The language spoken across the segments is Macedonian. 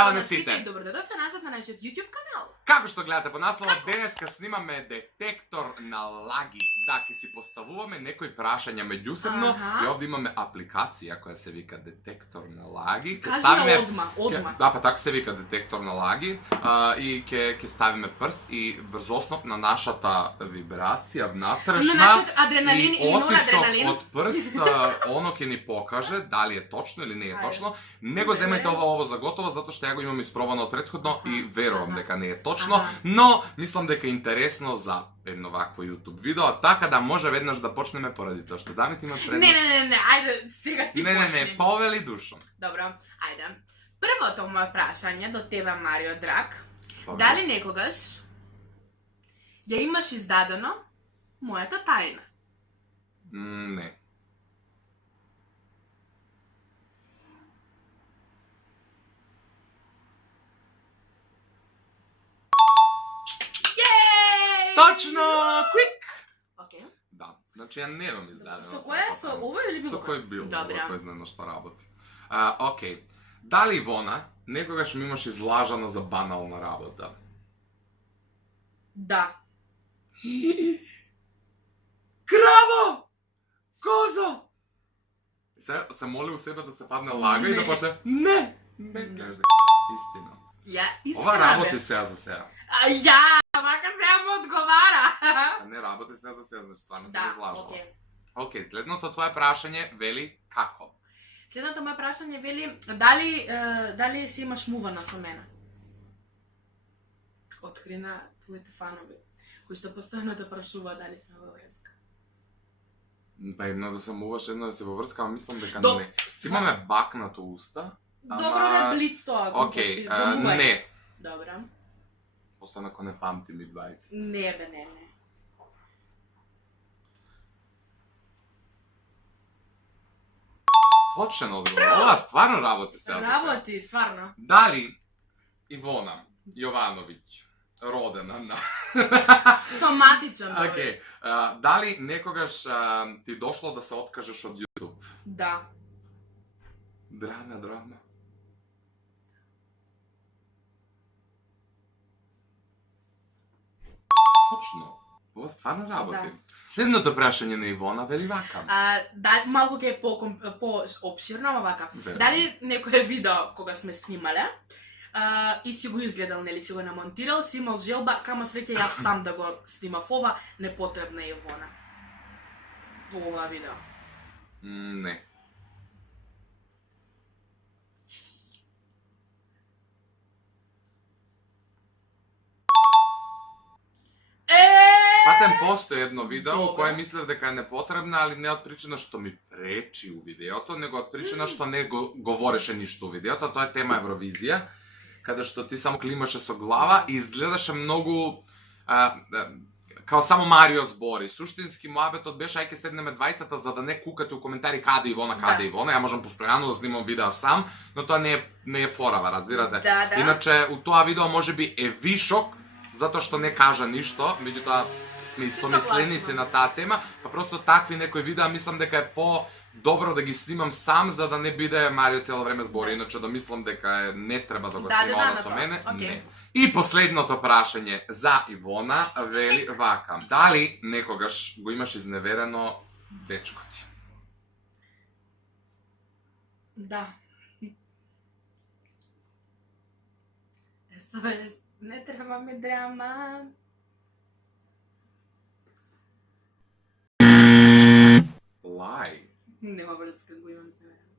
Здрава на сите! И добродојавте назад на нашиот YouTube канал. Како што гледате по насловот, денеска снимаме детектор на лаги. Да, ке си поставуваме некои прашања меѓусебно и овде имаме апликација која се вика детектор на лаги. Кажи одма. Да, па така се вика детектор на лаги и ќе ставиме прст и врз основ на нашата вибрација внатрешна. На нашиот адреналин и норадреналин. Од прст оно ќе ни покаже дали е точно или не е точно. Не го земајте ово за готово, затоа што ја го имам испробано од претходно и верувам дека не е точно, но мислам дека е интересно за едно вакво YouTube видео, така да може веднаш да почнеме поради тоа што дамите имат предност. Не, ајде сега ти почни. Не, повели душо. Добро, ајде. Првото моје прашање до тебе, Марио драг, дали некогаш ја имаш издадено мојата тајна? Не. Точно! Квик! Океј. Да, значи ја немам издадено. Со која? Со овој или било? Со кој било, Добра. кој знае на што работи. Океј. Дали Ивона некогаш ми имаш излажано за банална работа? Да. Краво! Козо! Се моли у себе да се падне лага и да почне не кажи. Истина. Ја искрена. Ова работи сега за сега. Вака сега му одговара. Не работи сега за сега, значи стварно се Да, излажала. окей. Океј, следното твое прашање вели како? Следното моје прашање вели дали си имаш мувана со мене? Откри на твоите фанови, кои што постојано те прашуваат дали сме во врска. Па едно да се муваш, едно да се во врска, ама мислам дека До- не. Си имаме бакнато уста. Добро да е блиц тоа, Океј, не. Добра. Освен ако не памти ми двајца. Не бе, не. Точен одговор. Ова стварно работи сега за сега. Работи, стварно. Дали Ивона Јовановиќ, родена на... Стоматичен број. Океј, дали некогаш ти дошло да се откажеш од YouTube? Да. Драма. Точно. Ова стварно работи. Да. Следното прашање на Ивона вели вака. Да, малку ќе е по-обширно, ама вака. Верно. Дали некој видео кога сме снимале и си го изгледал, нели си го намонтирал, си имал желба, камо среќа јас сам да го снимав ова, непотребна е Ивона. Во ова видео. Не. Патем постои едно видео во кое мислев дека е непотребна, али не од причина што ми пречи у видеото, него од причина што не го говореше ништо у видеото. Тоа е тема Евровизија, каде што ти само климаше со глава и изгледаше многу као само Марио збори. Суштински моабетот беше ајде седнеме двајцата за да не кукате у коментари каде Ивона. Ја можам постојано да снимам видео сам, но тоа не е форава, разбирате? Да. Иначе у тоа видео можеби е вишок затоа што не кажа ништо, меѓутоа сме истомисленици на таа тема, па просто такви некои видеа мислам дека е по-добро да ги снимам сам за да не биде Марио цело време збори, иначе да мислам дека не треба да го снима она со мене. Не. И последното прашање за Ивона вели вака. Дали некогаш го имаш изневерено дечко ти? Да. Не треба ми драма. Лај. Нема врска, го имам изневерено.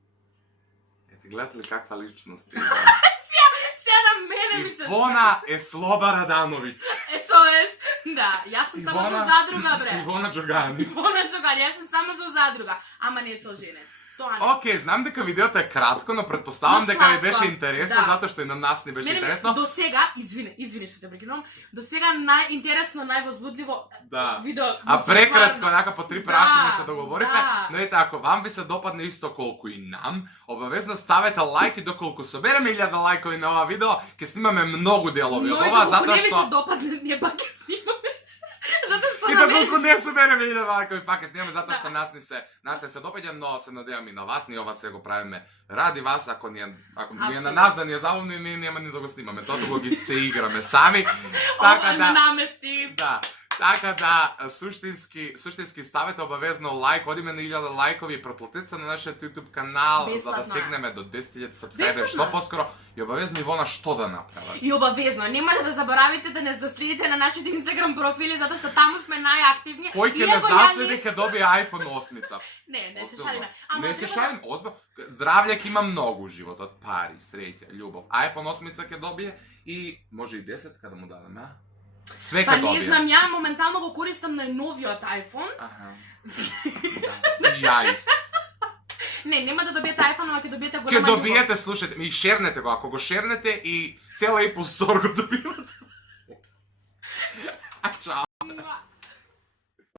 Ете, гледате ли каква личност е? Сега на мене ми се... Ивона е Слоба Радановиќ. СОС. Да, јас сум само за задруга, бре. Ивона Џогани. Ивона Џогани, јас сум само за задруга, ама не со женет. Тоа не. Океј, знам дека видеото е кратко, но предпоставам дека ви беше интересно, да. затоа што и на нас не беше интересно. До сега, извини што те прекинувам, до сега најинтересно, највозбудливо видео. А прекратко, онака по 3 прашања се договоривме, да. но ете, ако вам ви се допадне исто колку и нам, обавезно ставете лајк и доколку собереме 1000 лајкови на ова видео, ќе снимаме многу делови од ова, затоа што... Но и доколку не ви се допадне, не пак ќе снимаме. Затоа што И колку не собереме и да вакви паке снимаме, затоа што нас не се допаѓа, но се надевам и на вас, ние ова се го правиме ради вас, ако ни е на нас да ни е забавно, ние нема ни да го снимаме, тоа го ги се играме сами. Ова не намести. Да. Така да, суштински ставете обавезно лайк, одиме на 1000 лайкови и преплатете се на нашиот YouTube канал, за да стигнеме до 10.000 сабскрайбери што поскоро, и обавезно Ивона што да направат. И обавезно, немате да заборавите да не заследите на нашите Instagram профили, затоа што таму сме најактивни. Кој ќе не заследи ќе добие iPhone 8. Не се шалиме. Не се шалим, озбо. Здравле ќе има многу животот, пари, среќа, љубов. iPhone 8 ќе добие и може и 10 кога му дадеме, а? Све Па ќе добие. не знам, ја моментално го користам најновиот iPhone. Аха. Да. И ја исто. Не, нема да добиете iPhone, ама ќе добиете Ќе голема добиете, слушайте, и шернете го, ако го шернете и цела Apple Store го добивате. А чао. љубов.